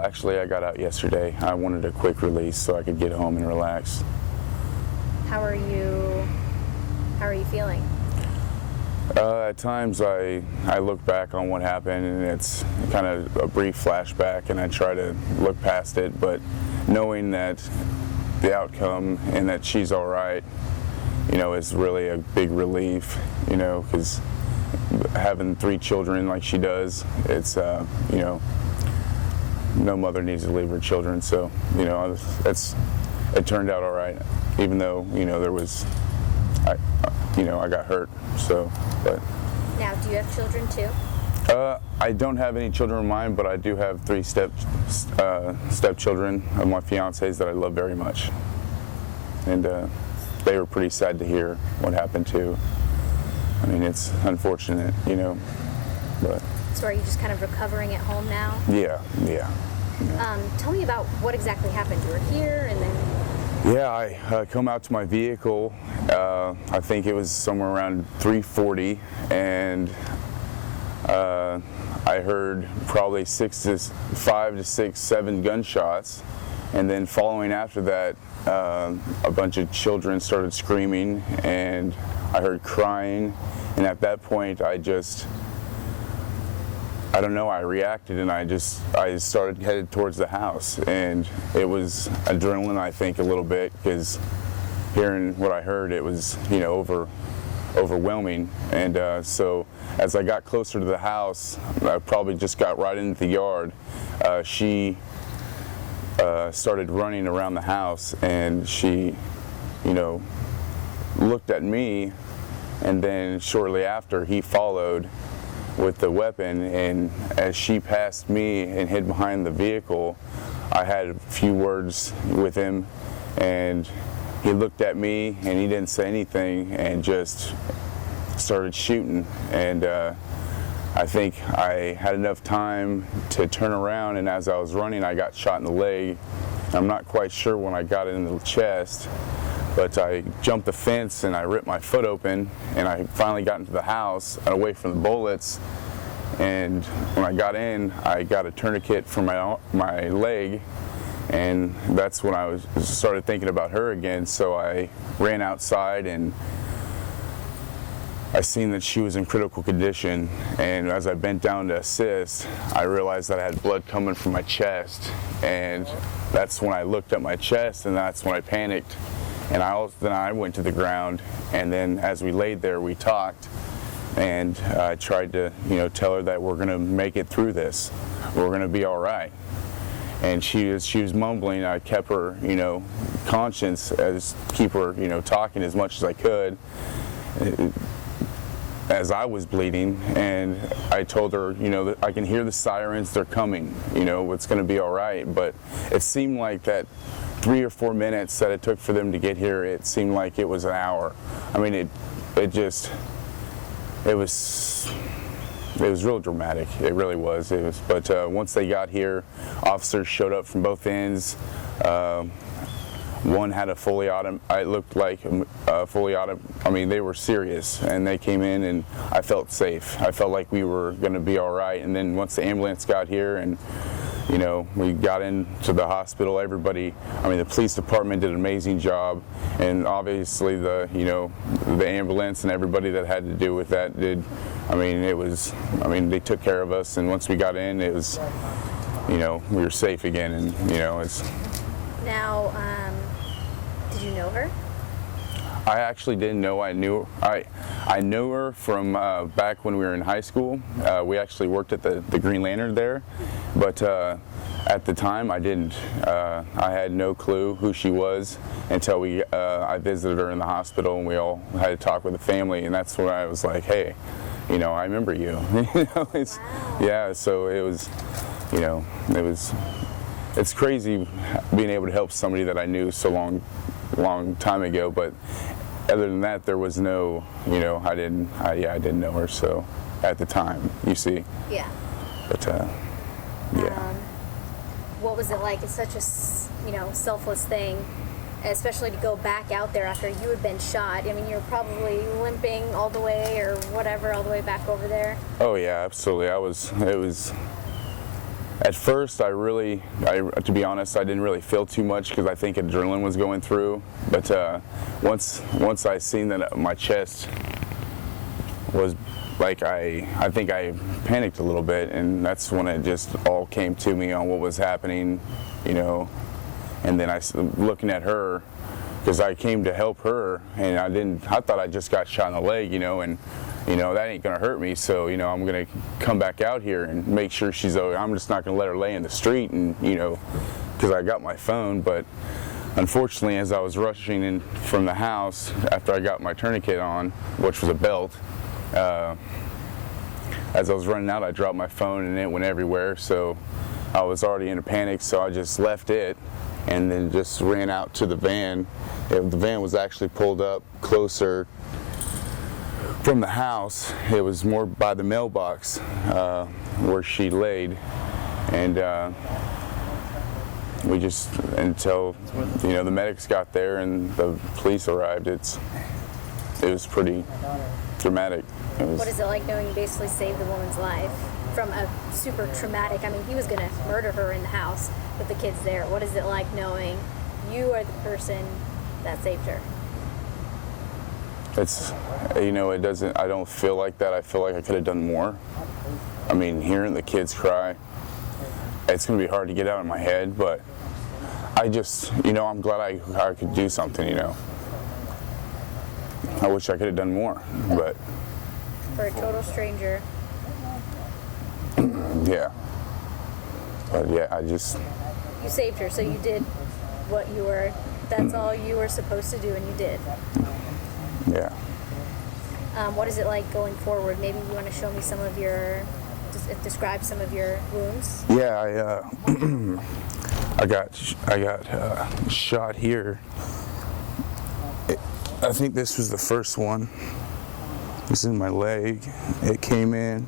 Actually, I got out yesterday. I wanted a quick release so I could get home and relax. How are you feeling? At times I look back on what happened and it's kind of a brief flashback and I try to look past it, but knowing that the outcome and that she's all right, is really a big relief, because having 3 children like she does, it's, no mother needs to leave her children, so, it turned out all right, even though, there was, I got hurt, so, but. Now, do you have children too? I don't have any children of mine, but I do have 3 stepchildren of my fiance's that I love very much. And they were pretty sad to hear what happened too. I mean, it's unfortunate, but. So are you just kind of recovering at home now? Yeah. Tell me about what exactly happened. You were here and then... Yeah, I come out to my vehicle, I think it was somewhere around 3:40, and I heard probably 5 to 6, 7 gunshots, and then following after that, a bunch of children started screaming, and I heard crying, and at that point I don't know, I reacted and I started headed towards the house, and it was adrenaline, I think, a little bit, because hearing what I heard, it was, overwhelming. And so as I got closer to the house, I probably just got right into the yard. She started running around the house, and she, looked at me, and then shortly after he followed with the weapon, and as she passed me and hid behind the vehicle, I had a few words with him, and he looked at me and he didn't say anything and just started shooting. And I think I had enough time to turn around, and as I was running I got shot in the leg. I'm not quite sure when I got it in the chest, but I jumped the fence and I ripped my foot open, and I finally got into the house and away from the bullets. And when I got in, I got a tourniquet for my leg, and that's when I started thinking about her again. So I ran outside and I seen that she was in critical condition, and as I bent down to assist, I realized that I had blood coming from my chest, and that's when I looked at my chest, and that's when I panicked. And then I went to the ground, and then as we laid there, we talked, and I tried to, tell her that we're going to make it through this. We're going to be all right. And she was mumbling. I kept her, conscious, keep her, talking as much as I could, as I was bleeding. And I told her, that I can hear the sirens. They're coming. It's going to be all right. But it seemed like that 3 or 4 minutes that it took for them to get here, it seemed like it was an hour. I mean, it was real dramatic. It really was. But once they got here, officers showed up from both ends. One had a fully automatic. It looked like a fully automatic. I mean, they were serious, and they came in, and I felt safe. I felt like we were going to be all right. And then once the ambulance got here, and we got into the hospital, everybody, the police department did an amazing job, and obviously the ambulance and everybody that had to do with that did. They took care of us, and once we got in, it was, we were safe again, and, it's. Now, did you know her? I actually didn't know I knew her. I know her from back when we were in high school. We actually worked at the Green Lantern there, but at the time I didn't. I had no clue who she was until I visited her in the hospital, and we all had to talk with the family, and that's when I was like, hey, I remember you. Yeah, so it was, it's crazy being able to help somebody that I knew so long time ago, but other than that, there was no, I didn't know her, so at the time, you see. Yeah. But yeah. What was it like? It's such a selfless thing, especially to go back out there after you had been shot. You were probably limping all the way or whatever, all the way back over there. Oh yeah, absolutely. At first, to be honest, I didn't really feel too much because I think adrenaline was going through. But once I seen that my chest was like, I think I panicked a little bit, and that's when it just all came to me on what was happening, you know. And then looking at her, because I came to help her, and I thought I just got shot in the leg, you know, and you know, that ain't gonna hurt me, so, you know, I'm gonna come back out here and make sure she's okay. I'm just not gonna let her lay in the street, and, you know, because I got my phone. But unfortunately, as I was rushing in from the house after I got my tourniquet on, which was a belt, as I was running out, I dropped my phone and it went everywhere, so I was already in a panic, so I just left it and then just ran out to the van. The van was actually pulled up closer from the house. It was more by the mailbox where she laid, and we just, until, you know, the medics got there and the police arrived, it was pretty dramatic. What is it like knowing you basically saved the woman's life from a super traumatic, I mean, he was gonna murder her in the house with the kids there. What is it like knowing you are the person that saved her? It's, you know, I don't feel like that. I feel like I could have done more. I mean, hearing the kids cry, it's going to be hard to get out of my head, but I just, you know, I'm glad I could do something, you know. I wish I could have done more, but. For a total stranger. Yeah. But yeah, You saved her, so you did that's all you were supposed to do, and you did. Yeah. What is it like going forward? Maybe you want to show me describe some of your wounds. Yeah, I got shot here. I think this was the first one. This is my leg. It came in.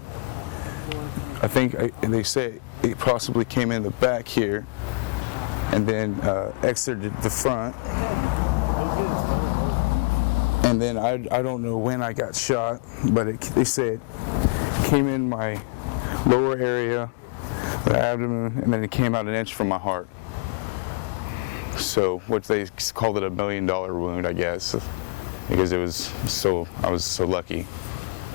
I think they say it possibly came in the back here, and then exited the front. And then I don't know when I got shot, but they said it came in my lower area, the abdomen, and then it came out an inch from my heart. So, what they called it, $1 million wound, I guess, because I was so lucky.